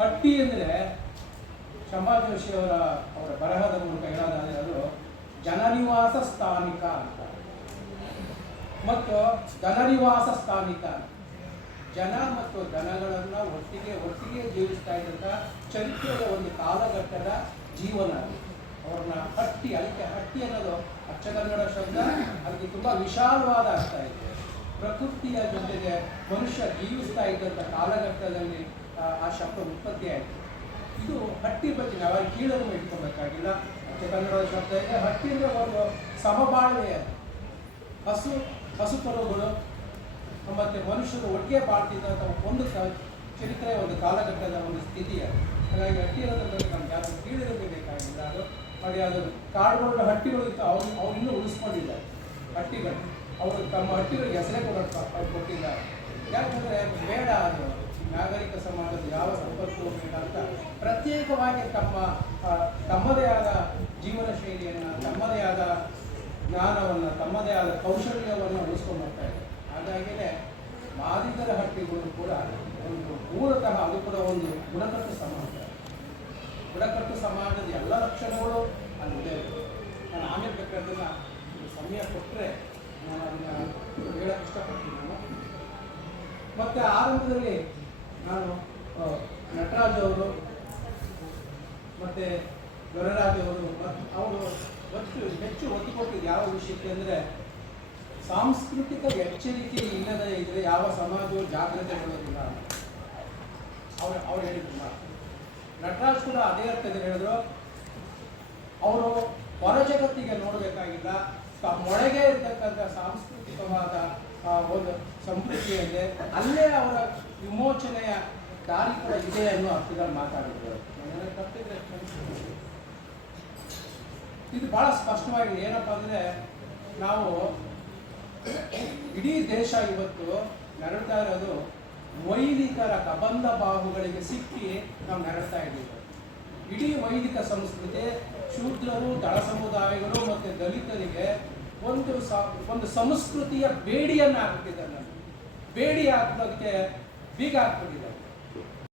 ಹಟ್ಟಿ ಅಂದರೆ ಶಂಭಾ ಜೋಶಿ ಅವರ ಬರಹದ ಮೂಲಕ ಹೇಳೋದಾದರೆ ಅದು ಜನನಿವಾಸ ಸ್ಥಾನಿಕ ಅಂತ. ಮತ್ತು ಧನನಿವಾಸ ಸ್ಥಾನಿಕ, ಜನ ಮತ್ತು ದನಗಳನ್ನು ಒಟ್ಟಿಗೆ ಜೀವಿಸ್ತಾ ಇದ್ದಂಥ ಚರಿತ್ರೆಯ ಒಂದು ಕಾಲಘಟ್ಟದ ಜೀವನ. ಅವ್ರನ್ನ ಹಟ್ಟಿ, ಅದಕ್ಕೆ ಹಟ್ಟಿ ಅನ್ನೋದು ಅಚ್ಚಕನ್ನಡ ಶಬ್ದ, ಅದಕ್ಕೆ ತುಂಬ ವಿಶಾಲವಾದ ಅರ್ಥ ಇದೆ. ಪ್ರಕೃತಿಯ ಜೊತೆಗೆ ಮನುಷ್ಯ ಜೀವಿಸ್ತಾ ಇದ್ದಂಥ ಕಾಲಘಟ್ಟದಲ್ಲಿ ಆ ಶಬ್ದ ಉತ್ಪತ್ತಿ ಆಯಿತು. ಇದು ಹಟ್ಟಿ ಬಗ್ಗೆ ನಾವು ಕೀಳನ್ನು ಇಟ್ಕೊಬೇಕಾಗಿಲ್ಲ. ಅಚ್ಚಕನ್ನಡದ ಶಬ್ದ ಇದೆ. ಹಟ್ಟಿ ಅಂದರೆ ಒಂದು ಸಮಬಾಳ್ವೆ, ಹಸುಕರುಗಳು ಮತ್ತು ಮನುಷ್ಯರು ಒಟ್ಟಿಗೆ ಬಾಳ್ತಿದ್ದಂಥ ಒಂದು ಚರಿತ್ರೆಯ ಒಂದು ಕಾಲಘಟ್ಟದ ಒಂದು ಸ್ಥಿತಿ ಅದು. ಹಾಗಾಗಿ ಹಟ್ಟಿ ಅನ್ನೋದ್ರ ನಮ್ಗೆ ಯಾರು ಕೀಳಿರೋದು ಬೇಕಾಗಿಲ್ಲ. ಅದು ಮಾಡಿ ಅದು ಕಾಡುಗಳ ಹಟ್ಟಿಗಳು ಇತ್ತು, ಅವ್ರು ಇನ್ನೂ ಉಳಿಸ್ಕೊಂಡಿದ್ದಾರೆ ಹಟ್ಟಿಗಳು. ಅವರು ತಮ್ಮ ಹಟ್ಟಿಗಳಿಗೆ ಹೆಸರೇ ಕೊಟ್ಟಿದ್ದಾರೆ. ಯಾಕಂದರೆ ಬೇಡ, ಅದು ನಾಗರಿಕ ಸಮಾಜದ ಯಾವ ಸಂಪರ್ಕವೂ ಬೇಡ ಅಂತ ಪ್ರತ್ಯೇಕವಾಗಿ ತಮ್ಮದೇ ಆದ ಜೀವನ ಶೈಲಿಯನ್ನು, ತಮ್ಮದೇ ಆದ ಜ್ಞಾನವನ್ನು, ತಮ್ಮದೇ ಆದ ಕೌಶಲ್ಯವನ್ನು ಉಳಿಸ್ಕೊಂಡು ಬರ್ತಾ ಇದೆ. ಹಾಗಾಗಿಯೇ ಮಾದಿಗರ ಹಟ್ಟಿಗಳು ಕೂಡ ಒಂದು ಮೂಲತಃ ಅದು ಕೂಡ ಒಂದು ಬುಡಕಟ್ಟು ಸಮಾಜ. ಬುಡಕಟ್ಟು ಸಮಾಜದ ಎಲ್ಲ ಲಕ್ಷಣಗಳು ಅಲ್ಲಿದೆ. ನಾನು ಆಮೇಲೆ ಬೇಕಾದನ್ನ ಸಮಯ ಕೊಟ್ಟರೆ ನಾನು ಅದನ್ನು ಹೇಳಕ್ಕೆ ಇಷ್ಟಪಡ್ತೀನಿ. ಮತ್ತು ಆರಂಭದಲ್ಲಿ ನಾನು ನಟರಾಜ್ ಅವರು ಮತ್ತು ದೊರೆರಾಜ್ ಅವರು ಹೆಚ್ಚು ಒತ್ತು ಕೊಟ್ಟಿದ್ದು ಯಾವ ವಿಷಯಕ್ಕೆ ಅಂದರೆ, ಸಾಂಸ್ಕೃತಿಕ ಎಚ್ಚರಿಕೆ ಇಲ್ಲದೆ ಇದ್ದರೆ ಯಾವ ಸಮಾಜವು ಜಾಗೃತೆಗೊಳ್ಳೋದಿಲ್ಲ ಅವ್ರು ಹೇಳಿದ್ರು. ನಟರಾಜ್ ಕೂಡ ಅದೇ ಅರ್ಥದಲ್ಲಿ ಹೇಳಿದ್ರು. ಅವರು ಹೊರ ಜಗತ್ತಿಗೆ ನೋಡಬೇಕಾಗಿಲ್ಲ, ಮೊಳಗೆ ಇರ್ತಕ್ಕಂಥ ಸಾಂಸ್ಕೃತಿಕವಾದ ಒಂದು ಸಂಸ್ಕೃತಿಯಲ್ಲೇ ಅಲ್ಲೇ ಅವರ ವಿಮೋಚನೆಯ ದಾರಿ ಕೂಡ ಇದೆ ಅನ್ನೋ ಅರ್ಥದಲ್ಲಿ ಮಾತಾಡಿದ್ರು. ಇದು ಬಹಳ ಸ್ಪಷ್ಟವಾಗಿದೆ. ಏನಪ್ಪ ಅಂದರೆ, ನಾವು ಇಡೀ ದೇಶ ಇವತ್ತು ನೆರಳ್ತಾ ಇರೋದು ವೈದಿಕರ ಕಬಂಧ ಬಾಹುಗಳಿಗೆ ಸಿಕ್ಕಿ ನಾವು ನೆರಳ್ತಾ ಇದ್ದೀವಿ. ಇಡೀ ವೈದಿಕ ಸಂಸ್ಕೃತಿ ಶೂದ್ರರು, ದಳ ಸಮುದಾಯಗಳು ಮತ್ತು ದಲಿತರಿಗೆ ಒಂದು ಸಂಸ್ಕೃತಿಯ ಬೇಡಿಯನ್ನು ಹಾಕ್ತಿದ್ದಾರೆ. ಬೇಡಿ ಹಾಕೋದಕ್ಕೆ ಬೀಗ ಹಾಕ್ಬಿಟ್ಟಿದ್ದಾರೆ.